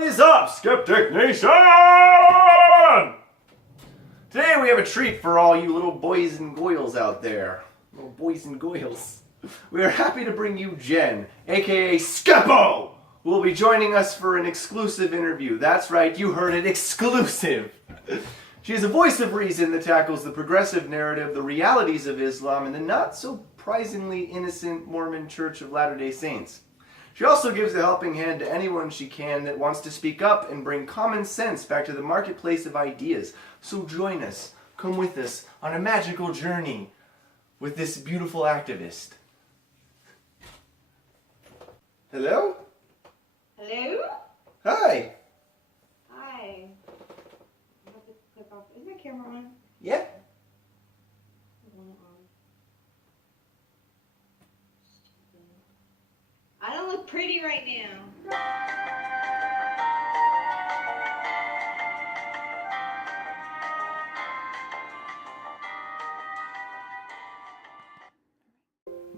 What is up, Skeptic Nation? Today we have a treat for all you little boys and goyles out there. Little boys and goyles. We are happy to bring you Jenn, aka Skepo, who will be joining us for an exclusive interview. That's right, you heard it, exclusive. She is a voice of reason that tackles the progressive narrative, the realities of Islam, and the not-so-surprisingly innocent Mormon Church of Latter-day Saints. She also gives a helping hand to anyone she can that wants to speak up and bring common sense back to the marketplace of ideas. So join us, come with us on a magical journey with this beautiful activist. Hello? Hello? Hi. Hi. I have to click off. Is my camera on? Yeah. I don't look pretty right now.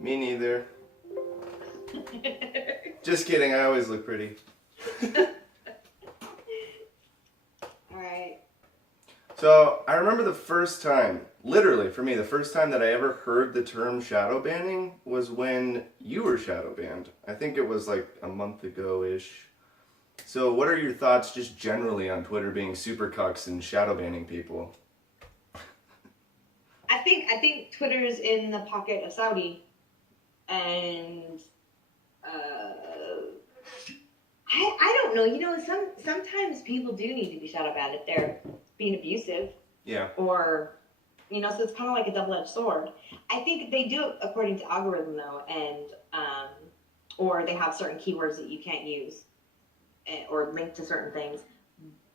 Me neither. Just kidding, I always look pretty. Alright. So, I remember the first time, literally for me, the first time that I ever heard the term shadow banning was when you were shadow banned. I think it was like a month ago-ish. So, what are your thoughts just generally on Twitter being super cucks and shadow banning people? I think Twitter's in the pocket of Saudi, and I don't know. You know, sometimes people do need to be shut up at if they're being abusive. Yeah. Or, you know, so it's kind of like a double-edged sword. I think they do it according to algorithm though, and or they have certain keywords that you can't use, or link to certain things.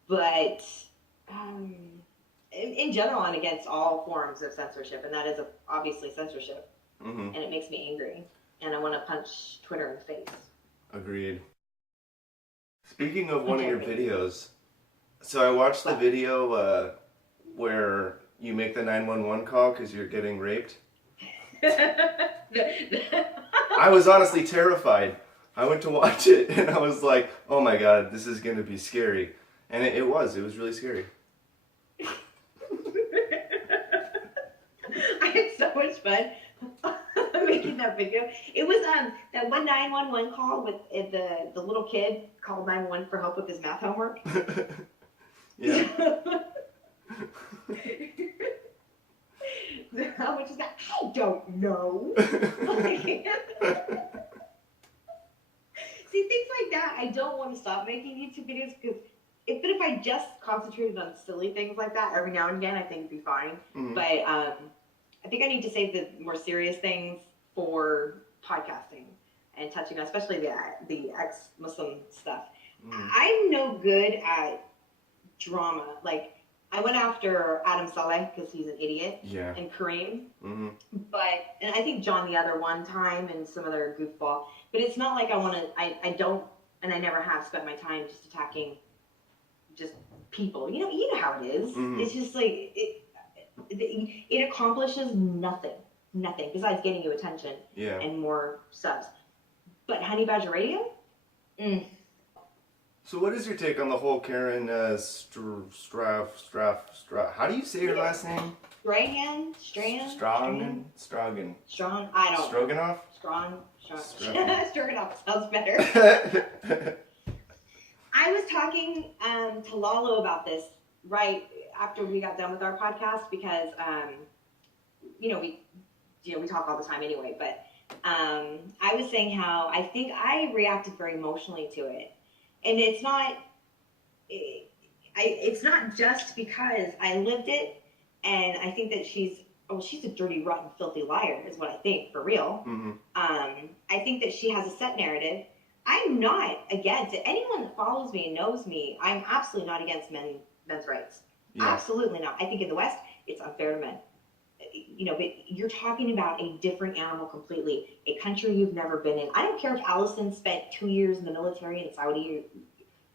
But in general, I'm against all forms of censorship, and that is obviously censorship. Mm-hmm. And it makes me angry, and I want to punch Twitter in the face. Agreed. Speaking of one of your videos, so I watched the video where you make the 911 call because you're getting raped. I was honestly terrified. I went to watch it and I was like, oh my god, this is going to be scary. And it was really scary. I had so much fun making that video. It was that one 911 call with the little kid called 911 for help with his math homework. Yeah. How much is that? I don't know. See, things like that, I don't want to stop making YouTube videos because if I just concentrated on silly things like that every now and again, I think it'd be fine. Mm-hmm. But I think I need to save the more serious things for podcasting and touching on, especially the ex-Muslim stuff. Mm. I'm no good at drama. Like, I went after Adam Saleh because he's an idiot. Yeah. And Kareem. Mm-hmm. And I think John the other one time and some other goofball. But it's not like I don't, and I never have spent my time just attacking just people. You know how it is. Mm-hmm. It's just like, it accomplishes nothing besides getting you attention and more subs. But Honey Badger Radio? So what is your take on the whole Karen Straff? How do you say your last name? Strahan? Stroganoff? I don't know. Stroganoff? Stroganoff sounds better. I was talking to Lalo about this right after we got done with our podcast because, we talk all the time anyway, but I was saying how I think I reacted very emotionally to it. And it's not just because I lived it, and I think that she's a dirty, rotten, filthy liar is what I think, for real. Mm-hmm. I think that she has a set narrative. I'm not against it. Anyone that follows me and knows me, I'm absolutely not against men's rights. Yeah. Absolutely not. I think in the West, it's unfair to men. But you're talking about a different animal completely, a country you've never been in. I don't care if Allison spent 2 years in the military in Saudi.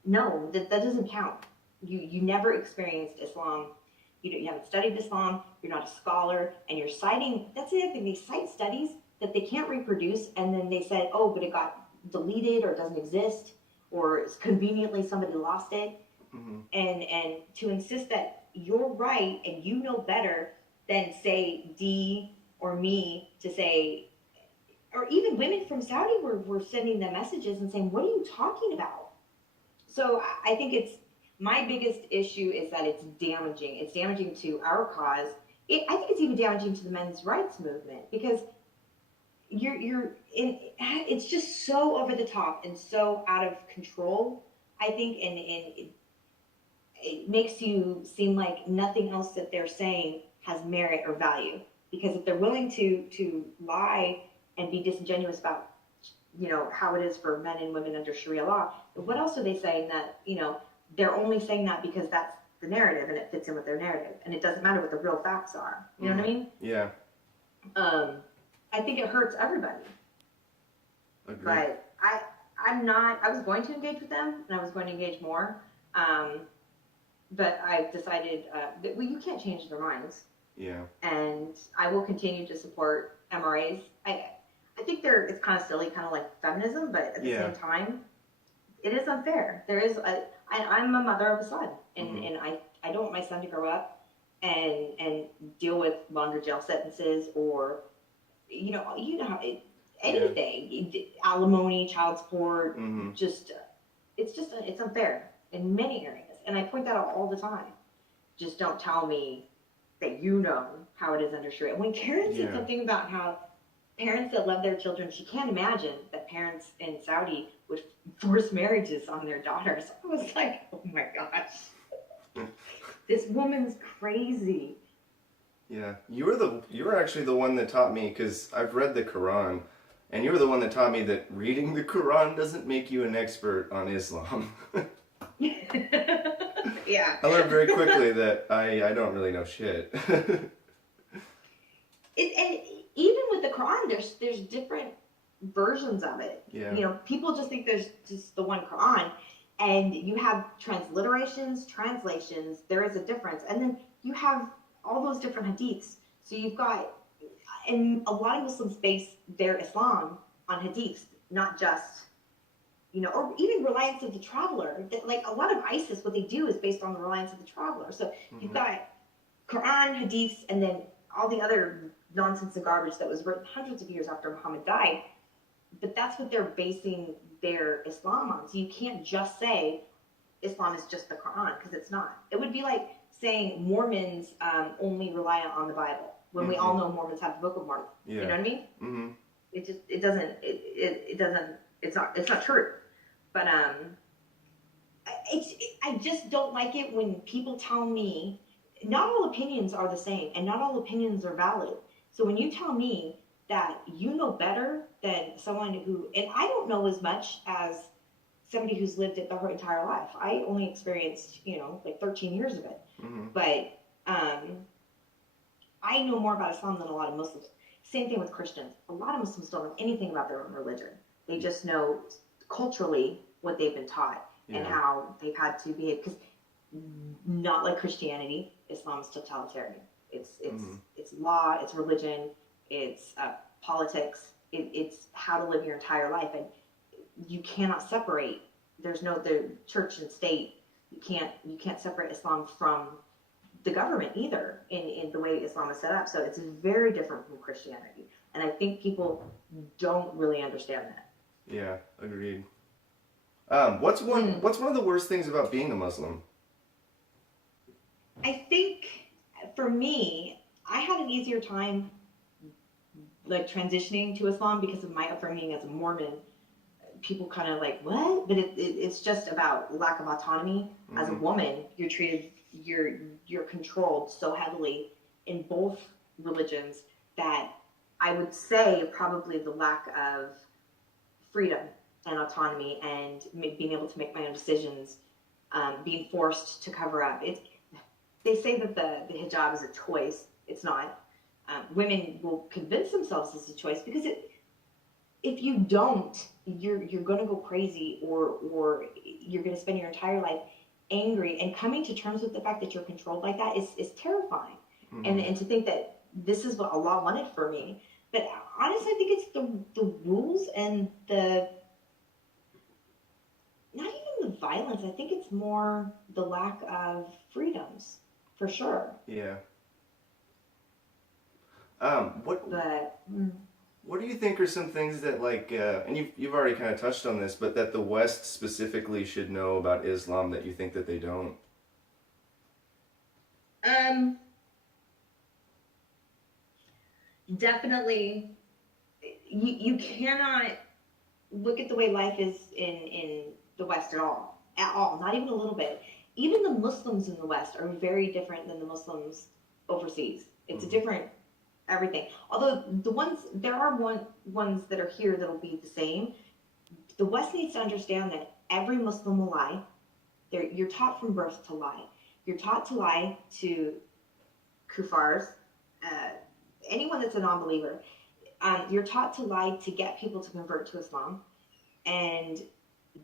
No, that doesn't count. You never experienced Islam. You haven't studied Islam. You're not a scholar, and you're citing. That's the other thing. They cite studies that they can't reproduce, and then they said, oh, but it got deleted or it doesn't exist. or conveniently somebody lost it. And to insist that you're right and you know better than, say, D or me to say, or even women from Saudi were sending them messages and saying, what are you talking about? So I think my biggest issue is that it's damaging. It's damaging to our cause. I think it's even damaging to the men's rights movement, because it's just so over the top and so out of control, I think, and it makes you seem like nothing else that they're saying has merit or value. Because if they're willing to lie and be disingenuous about, how it is for men and women under Sharia law, what else are they saying that, they're only saying that because that's the narrative and it fits in with their narrative, and it doesn't matter what the real facts are. You know what I mean? Yeah. I think it hurts everybody. Agreed. But I was going to engage with them, and I was going to engage more. But I decided that you can't change their minds. Yeah. And I will continue to support MRAs. I think it's kind of silly, kind of like feminism, but at the same time, it is unfair. I'm a mother of a son, and I don't want my son to grow up and deal with longer jail sentences, or anything, alimony, child support. It's unfair in many areas, and I point that out all the time. Just don't tell me that how it is under Sharia. When Karen said something about how parents that love their children, she can't imagine that parents in Saudi would force marriages on their daughters. I was like, oh my gosh, this woman's crazy. Yeah, you were actually the one that taught me, because I've read the Quran, and you were the one that taught me that reading the Quran doesn't make you an expert on Islam. Yeah. I learned very quickly that I don't really know shit. And even with the Quran, there's different versions of it. Yeah. People just think there's just the one Quran, and you have transliterations, translations. There is a difference, and then you have all those different hadiths. So you've got, and a lot of Muslims base their Islam on hadiths, not just, or even reliance of the traveler. Like a lot of ISIS, what they do is based on the reliance of the traveler. So you've got Quran, hadiths, and then all the other nonsense and garbage that was written hundreds of years after Muhammad died. But that's what they're basing their Islam on. So you can't just say Islam is just the Quran, because it's not. It would be like saying Mormons only rely on the Bible, when we all know Mormons have the Book of Mormon. Yeah. You know what I mean? It's not true. But I just don't like it when people tell me not all opinions are the same, and not all opinions are valid. So when you tell me that you know better than someone who, and I don't know as much as somebody who's lived it their entire life. I only experienced, like 13 years of it. But I know more about Islam than a lot of Muslims. Same thing with Christians. A lot of Muslims don't know anything about their own religion. They just know culturally what they've been taught and how they've had to behave. Because not like Christianity, Islam is totalitarian. It's law, it's religion, it's politics, it's how to live your entire life, and you cannot separate. There's the church and state. You can't separate Islam from the government either in the way Islam is set up. So it's very different from Christianity, and I think people don't really understand that. Yeah, agreed. What's one of the worst things about being a Muslim? I think for me, I had an easier time like transitioning to Islam because of my upbringing as a Mormon. People kind of like, what? But it's just about lack of autonomy. As a woman, you're controlled so heavily in both religions that I would say probably the lack of freedom and autonomy and being able to make my own decisions, being forced to cover up. They say that the hijab is a choice. It's not. Women will convince themselves it's a choice because if you don't, you're going to go crazy, or you're going to spend your entire life angry. And coming to terms with the fact that you're controlled like that is terrifying. And to think that this is what Allah wanted for me. But honestly, I think it's the rules and not violence. I think it's more the lack of freedoms, for sure. Yeah. What But what do you think are some things that and you've already kind of touched on this, but that the West specifically should know about Islam that you think that they don't? definitely, you cannot look at the way life is in the West at all, not even a little bit. Even the Muslims in the West are very different than the Muslims overseas. It's a different everything. Although there are ones that are here that'll be the same. The West needs to understand that every Muslim will lie. You're taught from birth to lie. You're taught to lie to kuffars, anyone that's a non-believer. You're taught to lie to get people to convert to Islam, and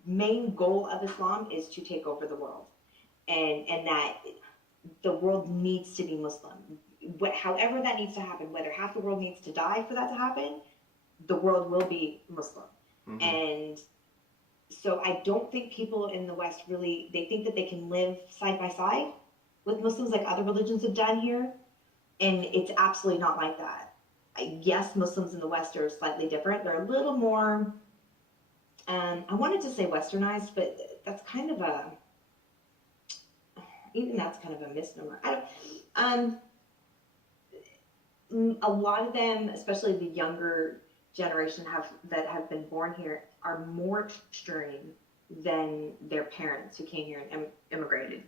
main goal of Islam is to take over the world, and that the world needs to be Muslim. However that needs to happen, whether half the world needs to die for that to happen, the world will be Muslim. And so I don't think people in the West really, they think that they can live side by side with Muslims like other religions have done here, and it's absolutely not like that. Yes, Muslims in the West are slightly different. They're a little more, I wanted to say westernized, but that's kind of even that's kind of a misnomer. A lot of them, especially the younger generation that have been born here, are more extreme than their parents who came here and immigrated.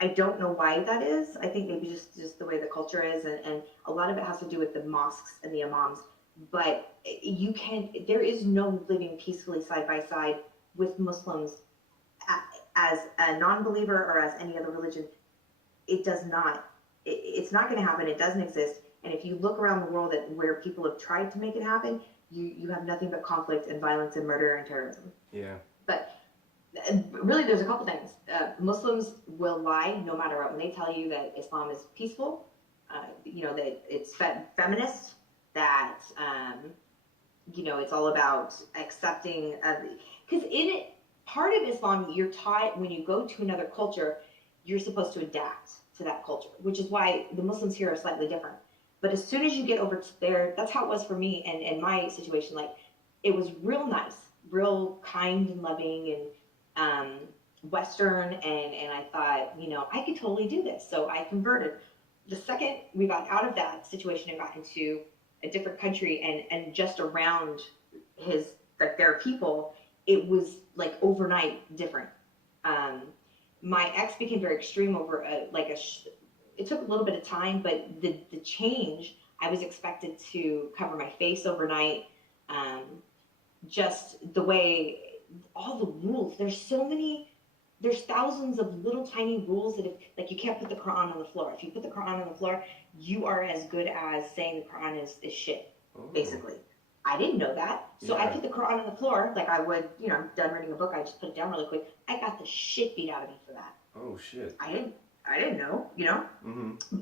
I don't know why that is. I think maybe just the way the culture is, and a lot of it has to do with the mosques and the imams. But there is no living peacefully side by side with Muslims as a non-believer or as any other religion. It does not. It's not going to happen. It doesn't exist. And if you look around the world at where people have tried to make it happen, you have nothing but conflict and violence and murder and terrorism. Yeah. But really, there's a couple things. Muslims will lie no matter what. When they tell you that Islam is peaceful, that it's feminist, that, it's all about accepting, because in it, part of Islam, you're taught when you go to another culture, you're supposed to adapt to that culture, which is why the Muslims here are slightly different. But as soon as you get over to there, that's how it was for me and my situation. Like, it was real nice, real kind and loving and Western, and I thought, I could totally do this. So I converted. The second we got out of that situation and got into a different country and just around their people, it was like overnight different. My ex became very extreme over it took a little bit of time, but the change, I was expected to cover my face overnight. Just the way, all the rules, there's thousands of little tiny rules that you can't put the Quran on the floor. If you put the Quran on the floor, you are as good as saying the Quran is shit, basically. I didn't know that. So I put the Quran on the floor, like I would, I'm done reading a book, I just put it down really quick. I got the shit beat out of me for that. Oh, shit. I didn't know,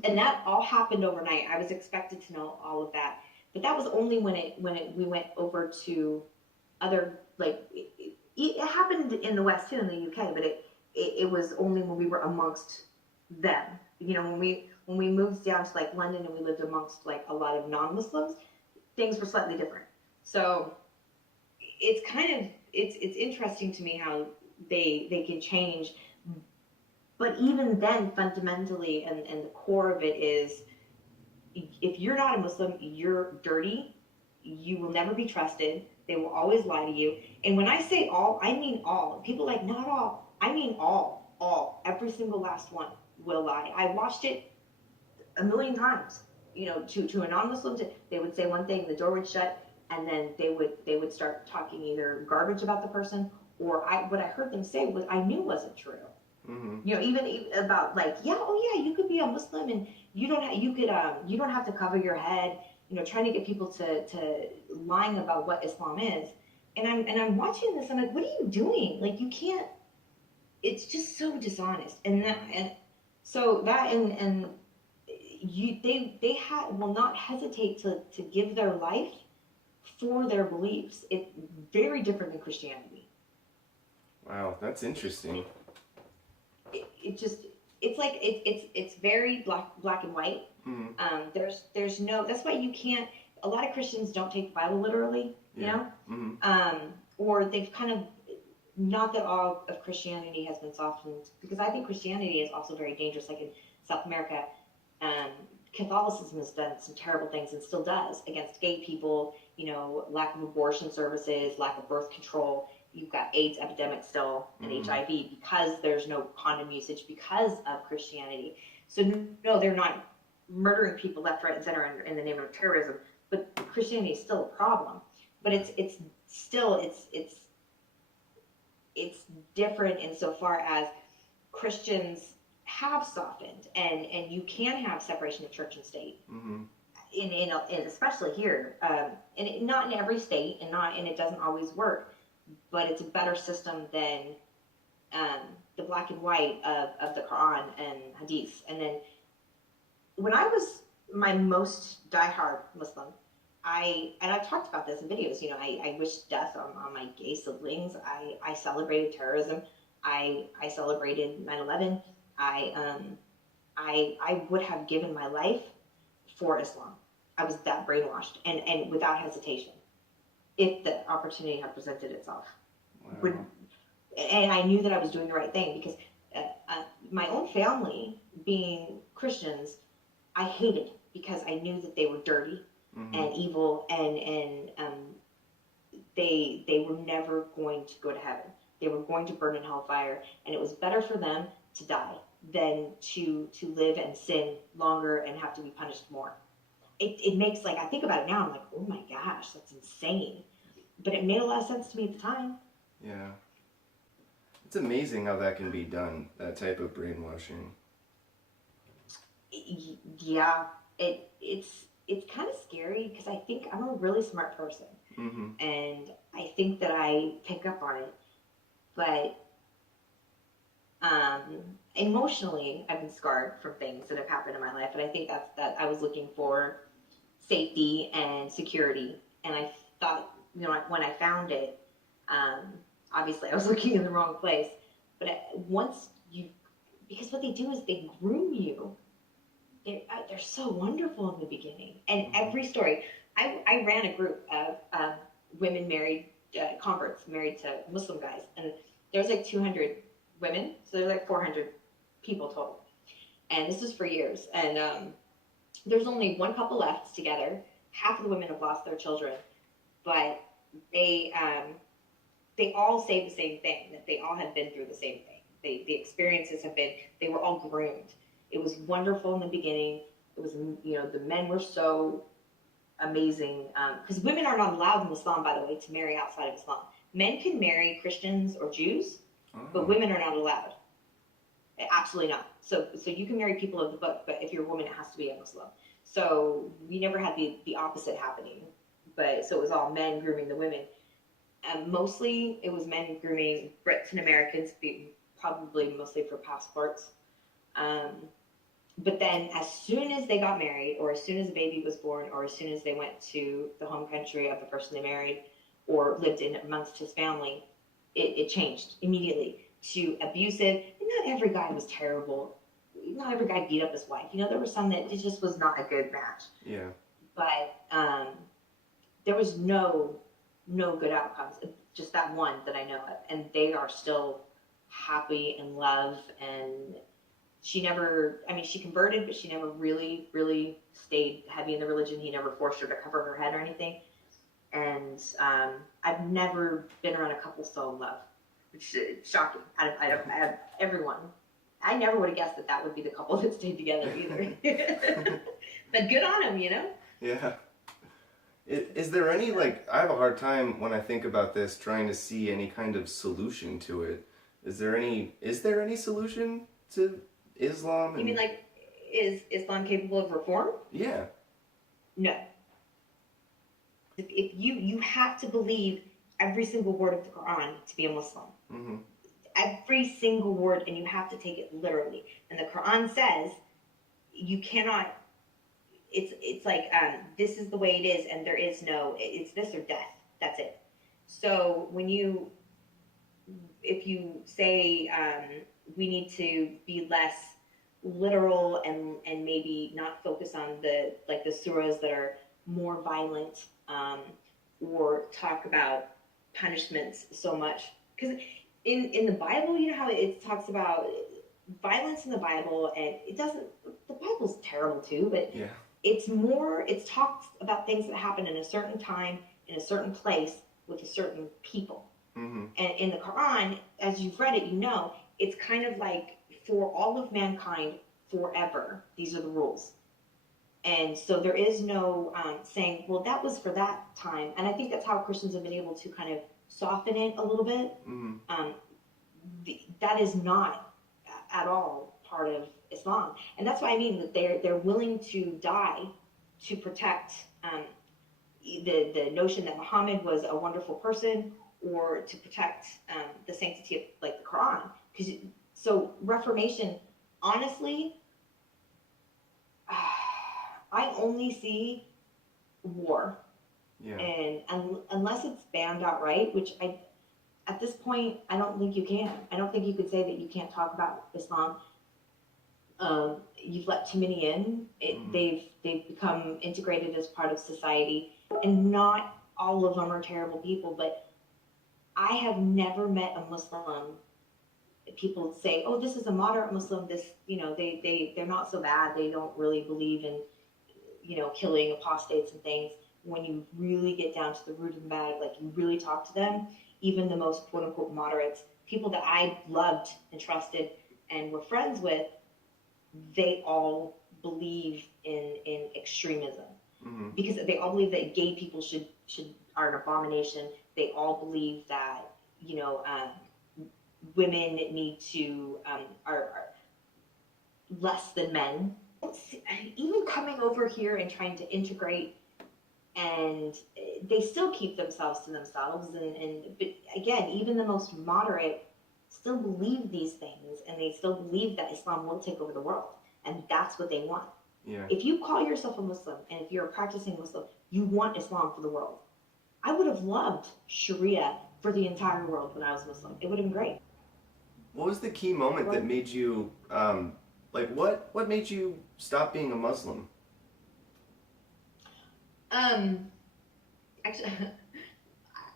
And that all happened overnight. I was expected to know all of that. But that was only when we went over to other, it happened in the West too, in the UK, but it was only when we were amongst them. When we moved down to London and we lived amongst a lot of non-Muslims, things were slightly different. So it's it's interesting to me how they can change. But even then, fundamentally, and the core of it is, if you're not a Muslim, you're dirty. You will never be trusted. They will always lie to you. And when I say all, I mean all. People are like, not all. I mean all. All. Every single last one will lie. I watched it a million times. To a non-Muslim, they would say one thing, the door would shut, and then they would start talking either garbage about the person, or what I heard them say was I knew wasn't true. Even about you could be a Muslim and you don't have to cover your head. Trying to get people to lying about what Islam is, and I'm watching this. I'm like, what are you doing? You can't. It's just so dishonest, they will not hesitate to give their life for their beliefs. It's very different than Christianity. Wow, that's interesting. It just it's very black and white. Mm-hmm. There's no, that's why you can't, a lot of Christians don't take the Bible literally, you Yeah. know, Mm-hmm. or they've kind of, not that all of Christianity has been softened, because I think Christianity is also very dangerous. Like in South America, um, Catholicism has done some terrible things and still does against gay people, you know, lack of abortion services, lack of birth control. You've got AIDS epidemic still and HIV because there's no condom usage because of Christianity. So no, they're not murdering people left, right, and center in the name of terrorism, but Christianity is still a problem. But it's still it's different insofar as Christians have softened, and you can have separation of church and state. Mm-hmm. In especially here, not in every state, and it doesn't always work, but it's a better system than the black and white of the Quran and Hadith. And then when I was my most diehard Muslim, and I've talked about this in videos, you know, I wished death on my gay siblings. I celebrated terrorism. I celebrated 9/11. I would have given my life for Islam. I was that brainwashed, and without hesitation, if the opportunity had presented itself. Wow. And I knew that I was doing the right thing, because my own family, being Christians, I hated, because I knew that they were dirty and evil, and they were never going to go to heaven. They were going to burn in hellfire, and it was better for them to die than to live and sin longer and have to be punished more. It makes, like, I think about it now, I'm like, oh my gosh, that's insane. But it made a lot of sense to me at the time. Yeah. It's amazing how that can be done, that type of brainwashing. Yeah, it's kind of scary, because I think I'm a really smart person, and I think that I pick up on it, but emotionally I've been scarred from things that have happened in my life, and I think that I was looking for safety and security, and I thought, you know, when I found it, obviously I was looking in the wrong place, but once you, because what they do is they groom you. They're so wonderful in the beginning, and every story. I ran a group of women married converts married to Muslim guys, and there's like 200 women, so there's like 400 people total, and this was for years. And there's only one couple left together. Half of the women have lost their children, but they all say the same thing, that they all have been through the same thing. The experiences have been, they were all groomed. It was wonderful in the beginning. It was, you know, the men were so amazing, because women are not allowed in Islam, by the way, to marry outside of Islam. Men can marry Christians or Jews, but women are not allowed. Absolutely not. So you can marry people of the book, but if you're a woman, it has to be a Muslim. So we never had the opposite happening. But so it was all men grooming the women. Mostly it was men grooming Brits and Americans, probably mostly for passports. But then as soon as they got married, or as soon as a baby was born, or as soon as they went to the home country of the person they married or lived in amongst his family, it changed immediately to abusive. And not every guy was terrible. Not every guy beat up his wife. You know, there were some that it just was not a good match. Yeah. But there was no good outcomes. Just that one that I know of. And they are still happy in love, and she never, I mean, she converted, but she never really, really stayed heavy in the religion. He never forced her to cover her head or anything. And I've never been around a couple so in love, which is shocking. I have everyone. I never would have guessed that would be the couple that stayed together either. But good on them, you know? Yeah. Is there any, like, I have a hard time when I think about this trying to see any kind of solution to it. Is there any solution to Islam? You mean, like, is Islam capable of reform? Yeah. No. If you have to believe every single word of the Quran to be a Muslim. Mm-hmm. Every single word, and you have to take it literally. And the Quran says you cannot. It's like this is the way it is, and there is no. It's this or death. That's it. So when you if you say we need to be less literal and maybe not focus on the surahs that are more violent, or talk about punishments so much, because in the Bible, you know how it talks about violence in the Bible, and it doesn't. The Bible's terrible too, but Yeah. it's talks about things that happen in a certain time, in a certain place, with a certain people. Mm-hmm. And in the Quran, as you've read it, you know, it's kind of like for all of mankind forever. These are the rules. And so there is no saying, well, that was for that time. And I think that's how Christians have been able to kind of soften it a little bit. Mm-hmm. That is not at all part of Islam. And that's why I mean that they're willing to die to protect the notion that Muhammad was a wonderful person, or to protect the sanctity of like the Quran. Because so Reformation, honestly, I only see war. Yeah. And unless it's banned outright, which at this point, I don't think you can. I don't think you could say that you can't talk about Islam. You've let too many in. They've become integrated as part of society, and not all of them are terrible people. But I have never met a Muslim. People say, "Oh, this is a moderate Muslim. This, they're not so bad. They don't really believe in, killing apostates and things." When you really get down to the root of the matter, like you really talk to them, even the most quote unquote moderates, people that I loved and trusted and were friends with, they all believe in extremism. Mm-hmm. Because they all believe that gay people are an abomination. They all believe that women need to are less than men. Even coming over here and trying to integrate, and they still keep themselves to themselves, but again, even the most moderate still believe these things, and they still believe that Islam will take over the world, and that's what they want. Yeah. If you call yourself a Muslim, and if you're a practicing Muslim, you want Islam for the world. I would have loved Sharia for the entire world when I was Muslim. It would have been great. What was the key moment that made you, what made you stop being a Muslim? Actually,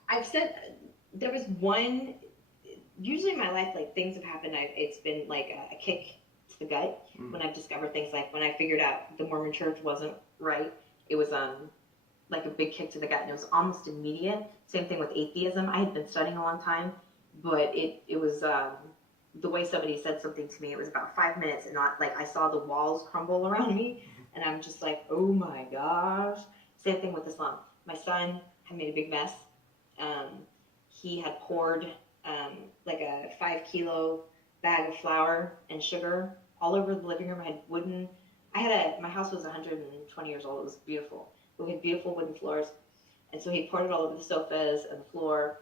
I've said there was one. Usually in my life, like things have happened. It's been like a kick to the gut when I've discovered things. Like when I figured out the Mormon Church wasn't right, it was like a big kick to the gut, and it was almost immediate. Same thing with atheism. I had been studying a long time, but it was the way somebody said something to me. It was about 5 minutes, and not like I saw the walls crumble around me, and I'm just like, oh my gosh. Same thing with Islam. My son had made a big mess. He had poured like a 5-kilo bag of flour and sugar all over the living room. I had my house was 120 years old. It was beautiful. We had beautiful wooden floors. And so he poured it all over the sofas and the floor.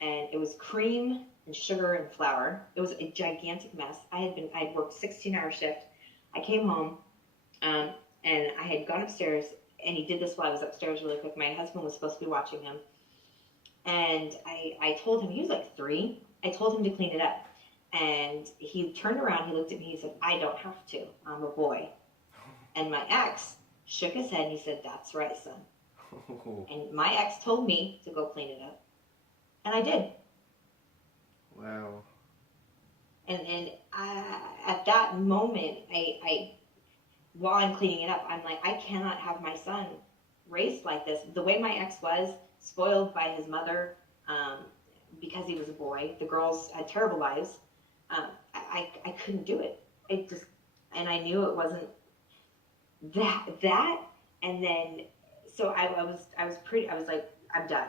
And it was cream and sugar and flour. It was a gigantic mess. I had worked 16-hour shift. I came home, and I had gone upstairs, and he did this while I was upstairs really quick. My husband was supposed to be watching him. And I told him, he was like 3. I told him to clean it up. And he turned around, he looked at me, he said, "I don't have to. I'm a boy." And my ex shook his head and he said, "That's right, son." Oh. And my ex told me to go clean it up. And I did. Wow. And at that moment, while I'm cleaning it up, I'm like, I cannot have my son raised like this. The way my ex was, spoiled by his mother, because he was a boy. The girls had terrible lives. I couldn't do it. And I knew it wasn't that. And then, so I was like, I'm done.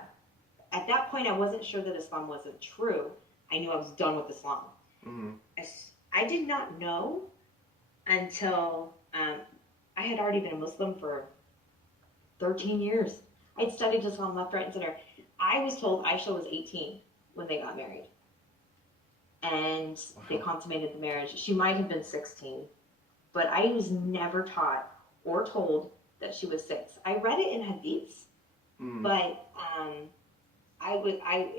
At that point, I wasn't sure that Islam wasn't true. I knew I was done with Islam. Mm-hmm. I did not know until I had already been a Muslim for 13 years. I'd studied Islam left, right, and center. I was told Aisha was 18 when they got married. And they consummated the marriage. She might have been 16, but I was never taught or told that she was 6. I read it in hadiths, but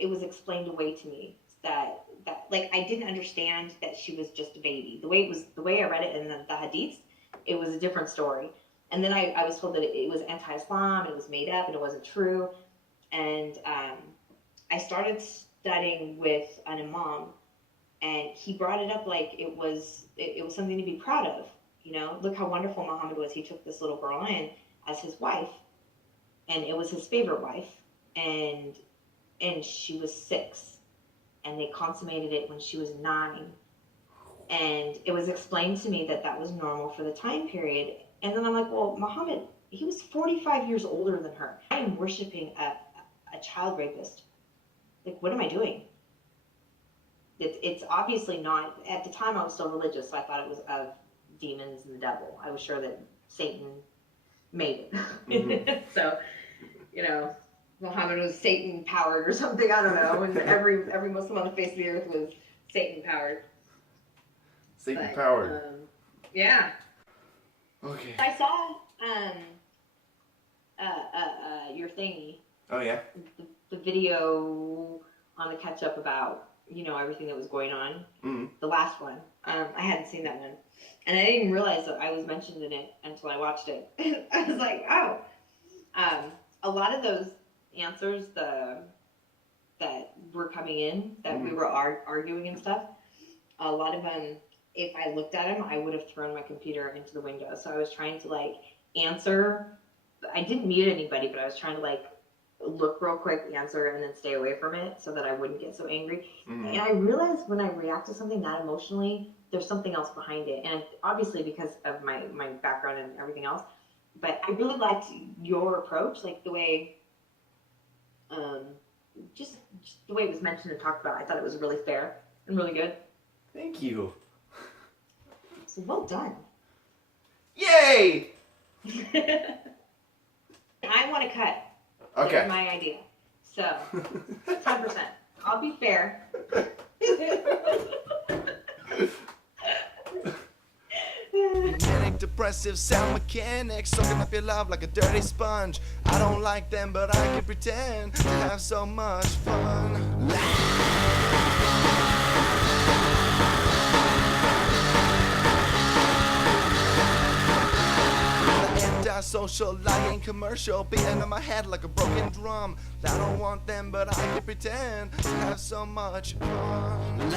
it was explained away to me that that, like, I didn't understand that she was just a baby. The way I read it in the hadiths, it was a different story. And then I was told that it was anti-Islam, it was made up, and it wasn't true. And I started studying with an imam, and he brought it up like it was something to be proud of. You know, look how wonderful Muhammad was. He took this little girl in as his wife, and it was his favorite wife, and she was 6, and they consummated it when she was 9. And it was explained to me that that was normal for the time period. And then I'm like, well, Muhammad, he was 45 years older than her. I am worshiping a child rapist. Like, what am I doing? It's obviously not. At the time, I was still religious, so I thought it was of demons and the devil. I was sure that Satan made it. Mm-hmm. So, you know, Muhammad was Satan powered or something. I don't know. And every Muslim on the face of the earth was Satan powered. Satan powered. Yeah. Okay. I saw your thingy. Oh yeah. The video on the catch up about, you know, everything that was going on. Mm-hmm. The last one. I hadn't seen that one, and I didn't even realize that I was mentioned in it until I watched it. I was like, oh. A lot of those answers that were coming in, that we were arguing and stuff, a lot of them, if I looked at them, I would have thrown my computer into the window. So I was trying to, like, answer. I didn't mute anybody, but I was trying to, like, look real quick, answer, and then stay away from it so that I wouldn't get so angry. Mm-hmm. And I realized when I react to something that emotionally, there's something else behind it. And obviously because of my background and everything else. But I really liked your approach, like the way, just the way it was mentioned and talked about. I thought it was really fair and really good. Thank you. So well done. Yay! I want to cut. Okay. That's my idea. So, 10%. I'll be fair. Manic, depressive, sound mechanics, soaking up your love like a dirty sponge. I don't like them, but I can pretend to have so much fun. Anti-social, lying commercial, beating on my head like a broken drum. I don't want them, but I can pretend to have so much fun.